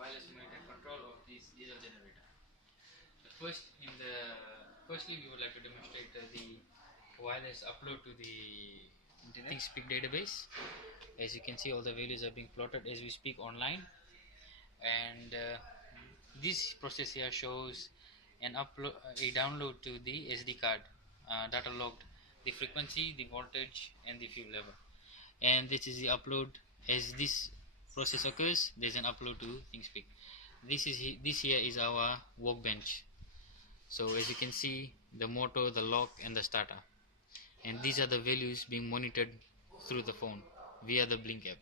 wireless monitored control of this diesel generator. Firstly, we would like to demonstrate the wireless upload to the ThinkSpeak database. As you can see, all the values are being plotted as we speak online, and this process here shows a download to the SD card, data logged, the frequency, the voltage, and the fuel level. And this is the upload. As this process occurs, there's an upload to ThinkSpeak. This here is our workbench. So as you can see, the motor, the lock, and the starter, and these are the values being monitored through the phone via the Blink app.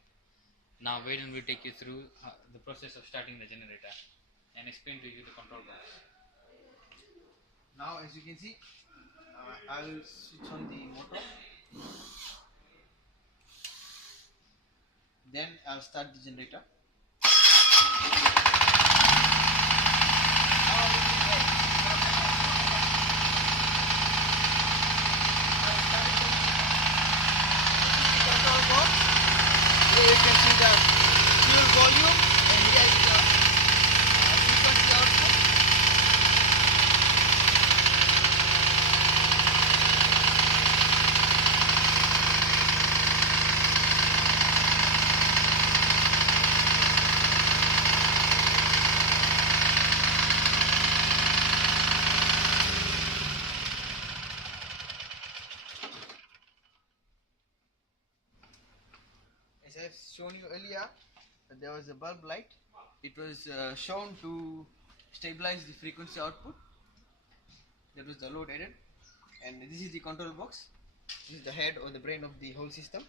Now Vaden will take you through the process of starting the generator and explain to you the control box. Now as you can see, I'll switch on the motor, then I'll start the generator. Here you can see the fuel volume, and here is the frequency output. As I have shown you earlier, there was a bulb light. It was shown to stabilize the frequency output. That was the load added, and this is the control box. This is the head or the brain of the whole system.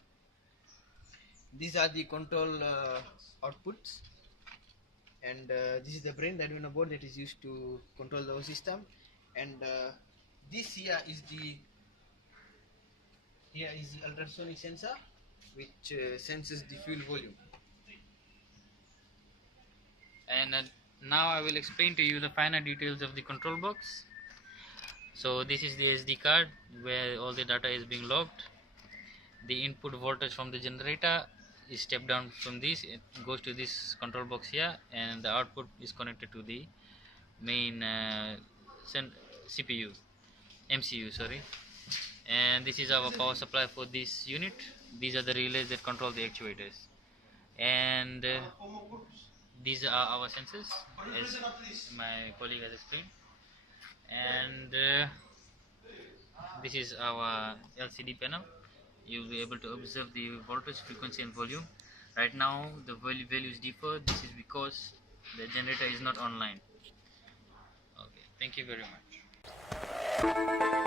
These are the control outputs, and this is the brain, the Arduino board that is used to control the whole system. And this here is the ultrasonic sensor, which senses the fuel volume. And now I will explain to you the finer details of the control box. So this is the SD card where all the data is being logged. The input voltage from the generator is stepped down from this, it goes to this control box here, and the output is connected to the main CPU, MCU, sorry. And this is our power supply for this unit. These are the relays that control the actuators, and these are our sensors, as my colleague has explained. And this is our LCD panel. You'll be able to observe the voltage, frequency, and volume. Right now the values differ. This is because the generator is not online. Okay, thank you very much.